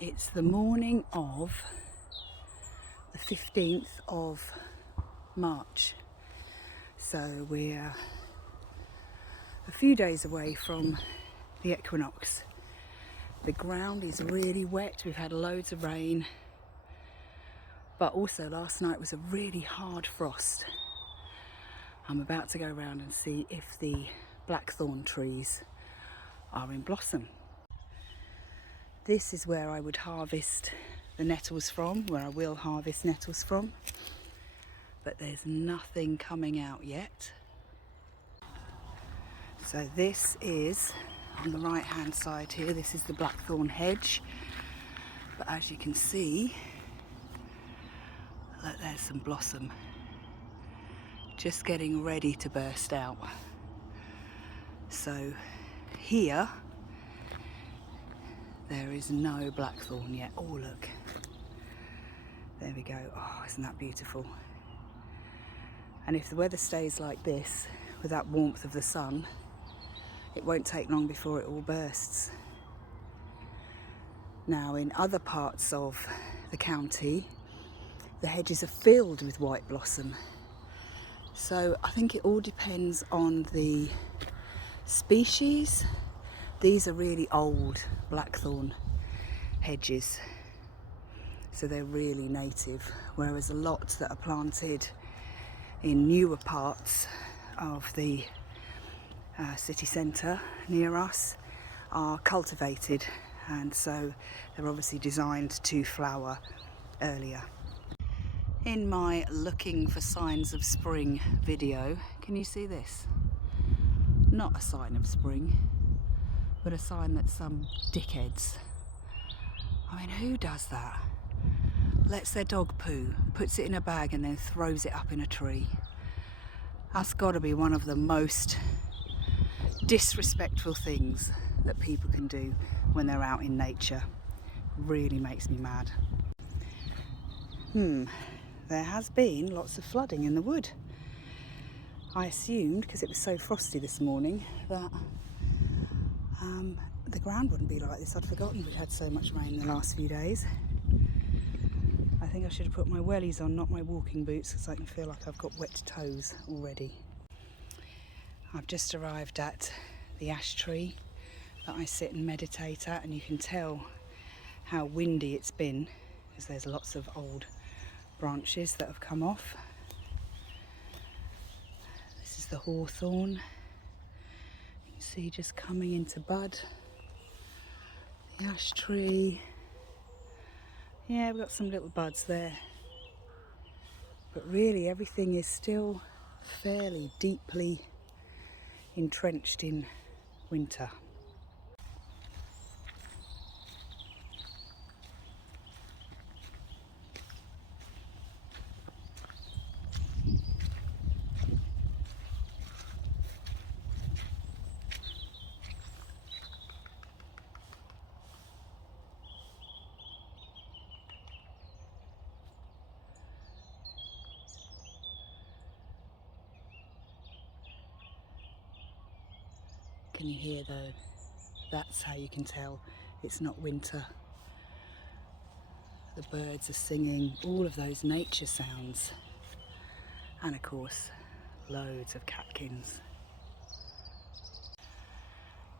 It's the morning of the 15th of March, so we're a few days away from the equinox. The ground is really wet, we've had loads of rain, but also last night was a really hard frost. I'm about to go around and see if the blackthorn trees are in blossom. This is where I would harvest the nettles from, where I will harvest nettles from, but there's nothing coming out yet. So this is, on the right hand side here, this is the blackthorn hedge, but as you can see, look, there's some blossom just getting ready to burst out. So here there is no blackthorn yet. Oh look, there we go. Oh, isn't that beautiful? And if the weather stays like this with that warmth of the sun, it won't take long before it all bursts. Now in other parts of the county, the hedges are filled with white blossom. So I think it all depends on the species. These are really old blackthorn hedges, so they're really native, whereas a lot that are planted in newer parts of the city centre near us are cultivated, and so they're obviously designed to flower earlier. In my looking for signs of spring video, can you see this? Not a sign of spring, but a sign that some dickheads, I mean, who does that? Lets their dog poo, puts it in a bag and then throws it up in a tree. That's got to be one of the most disrespectful things that people can do when they're out in nature. Really makes me mad. There has been lots of flooding in the wood. I assumed, because it was so frosty this morning, that the ground wouldn't be like this. I'd forgotten we'd had so much rain in the last few days. I think I should have put my wellies on, not my walking boots, because I can feel like I've got wet toes already. I've just arrived at the ash tree that I sit and meditate at, and you can tell how windy it's been because there's lots of old branches that have come off. This is the hawthorn. You can see just coming into bud. The ash tree. Yeah, we've got some little buds there. But really everything is still fairly deeply entrenched in winter. Can you hear though? That's how you can tell it's not winter. The birds are singing, all of those nature sounds. And of course, loads of catkins.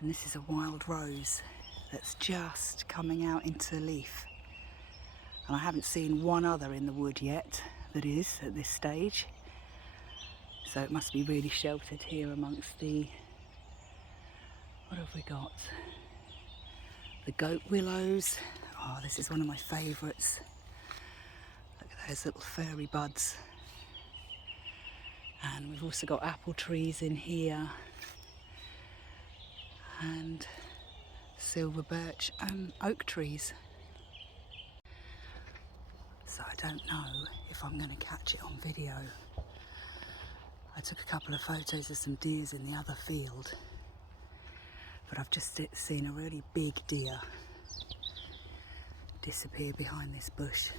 And this is a wild rose that's just coming out into leaf. And I haven't seen one other in the wood yet that is at this stage. So it must be really sheltered here amongst the, what have we got? The goat willows. Oh, this is one of my favourites. Look at those little furry buds. And we've also got apple trees in here, and silver birch and oak trees. So I don't know if I'm going to catch it on video. I took a couple of photos of some deers in the other field, but I've just seen a really big deer disappear behind this bush.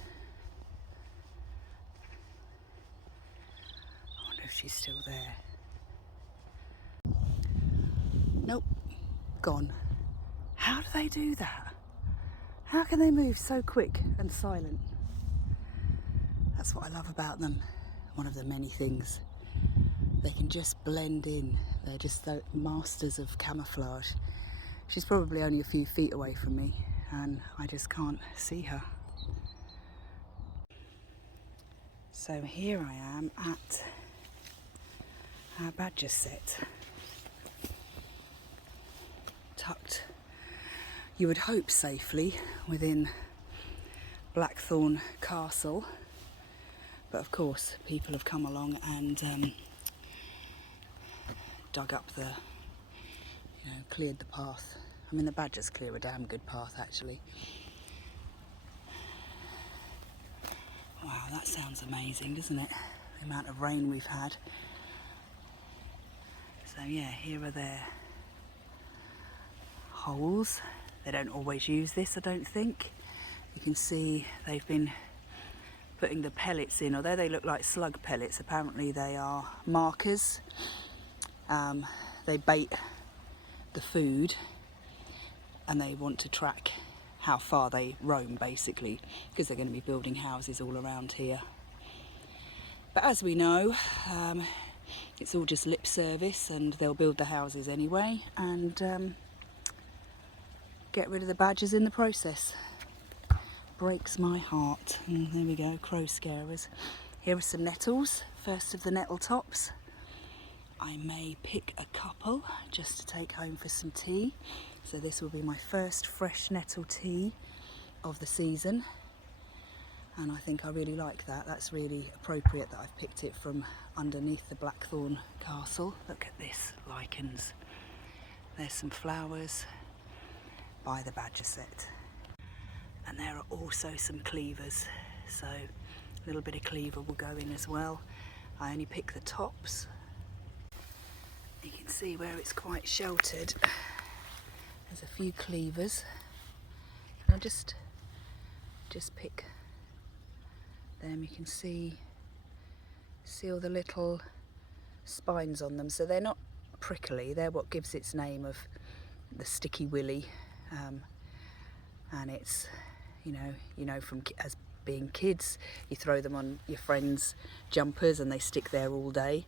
I wonder if she's still there. Nope, gone. How do they do that? How can they move so quick and silent? That's what I love about them. One of the many things. They can just blend in. They're just the masters of camouflage. She's probably only a few feet away from me and I just can't see her. So here I am at our badger set. Tucked, you would hope, safely within Blackthorn Castle. But of course people have come along and dug up the, cleared the path. I mean, the badgers clear a damn good path actually. Wow, that sounds amazing, doesn't it? The amount of rain we've had. So yeah, here are their holes. They don't always use this, I don't think. You can see they've been putting the pellets in, although they look like slug pellets, apparently they are markers. They bait the food and they want to track how far they roam, basically, because they're going to be building houses all around here. But as we know, it's all just lip service, and they'll build the houses anyway and get rid of the badgers in the process. Breaks my heart. And there we go, crow scarers. Here are some nettles, first of the nettle tops. I may pick a couple just to take home for some tea. So this will be my first fresh nettle tea of the season. And I think I really like that. That's really appropriate that I've picked it from underneath the Blackthorn Castle. Look at this, lichens. There's some flowers by the badger set. And there are also some cleavers. So a little bit of cleaver will go in as well. I only pick the tops. You can see where it's quite sheltered. There's a few cleavers. And I'll just pick them. You can see all the little spines on them. So they're not prickly. They're what gives its name of the sticky willy. And it's, from as being kids, you throw them on your friends' jumpers and they stick there all day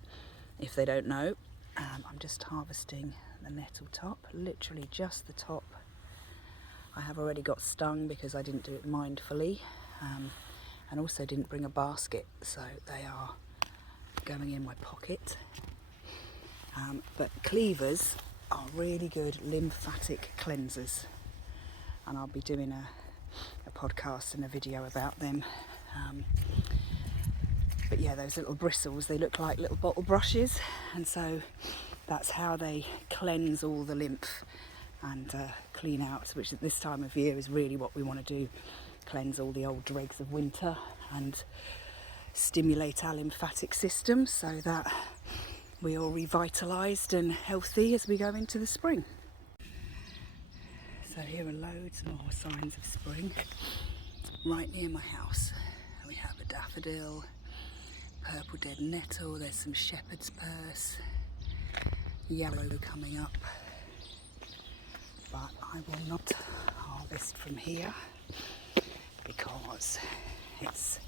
if they don't know. I'm just harvesting the nettle top, literally just the top. I have already got stung because I didn't do it mindfully, and also didn't bring a basket, so they are going in my pocket. But cleavers are really good lymphatic cleansers, and I'll be doing a podcast and a video about them. But yeah, those little bristles, they look like little bottle brushes, and so that's how they cleanse all the lymph and clean out, which at this time of year is really what we want to do, cleanse all the old dregs of winter and stimulate our lymphatic system so that we're all revitalised and healthy as we go into the spring. So here are loads more signs of spring right near my house. We have a daffodil, purple dead nettle, there's some shepherd's purse, yellow coming up, but I will not harvest from here because it's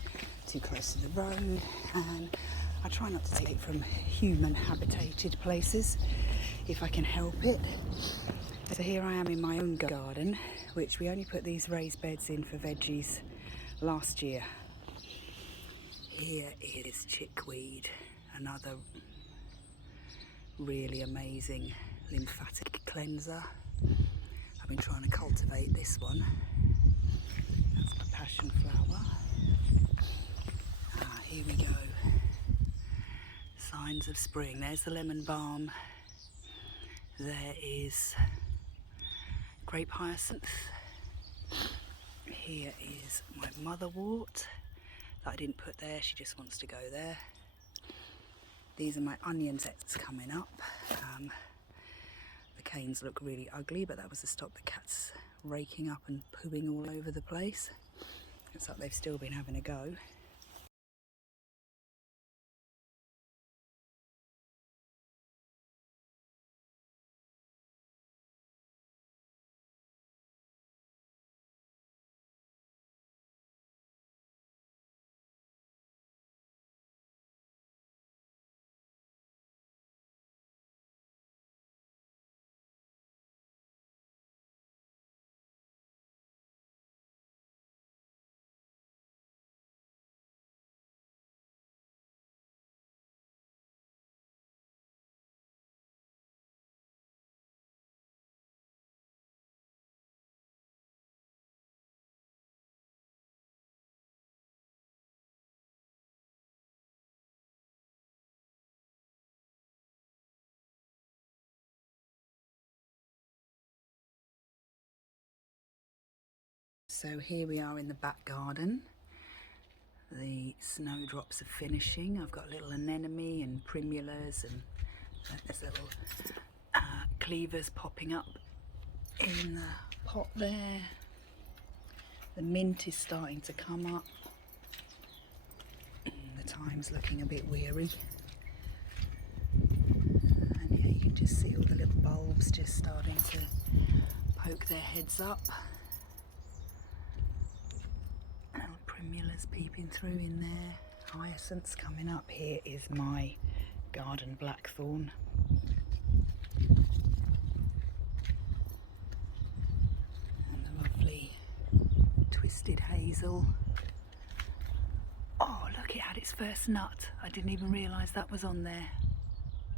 too close to the road, and I try not to take it from human habitated places if I can help it. So here I am in my own garden, which we only put these raised beds in for veggies last year. Here is chickweed, another really amazing lymphatic cleanser. I've been trying to cultivate this one. That's my passion flower. Here we go. Signs of spring. There's the lemon balm. There is grape hyacinth. Here is my motherwort that I didn't put there, she just wants to go there. These are my onion sets coming up. The canes look really ugly, but that was to stop the cats raking up and pooing all over the place. Looks like they've still been having a go. So here we are in the back garden. The snowdrops are finishing. I've got little anemone and primulas, and there's little cleavers popping up in the pot there. The mint is starting to come up. The time's looking a bit weary. And yeah, you can just see all the little bulbs just starting to poke their heads up. Little primulas peeping through in there. Hyacinths coming up. Here is my garden blackthorn. And the lovely twisted hazel. Oh, look, it had its first nut. I didn't even realise that was on there.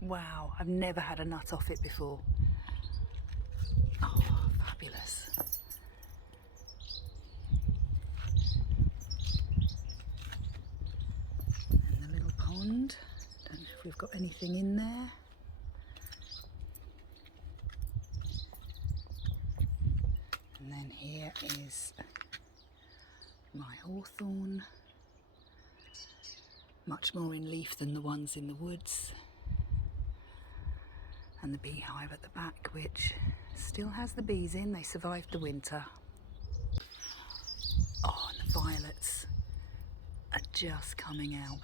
Wow, I've never had a nut off it before. Oh, fabulous. And the little pond. Don't know if we've got anything in there. And then here is my hawthorn. Much more in leaf than the ones in the woods. And the beehive at the back, which still has the bees in. They survived the winter. Oh, and the violets are just coming out.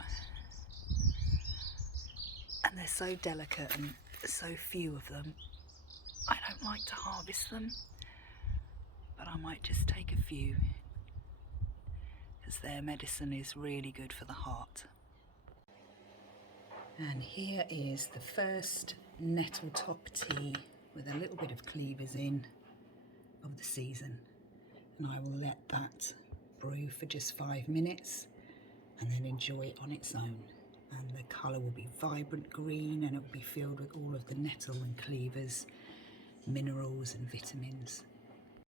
And they're so delicate and so few of them. I don't like to harvest them, but I might just take a few because their medicine is really good for the heart. And here is the first nettle top tea with a little bit of cleavers in of the season. And I will let that brew for just 5 minutes and then enjoy it on its own. And the colour will be vibrant green, and it will be filled with all of the nettle and cleavers, minerals and vitamins.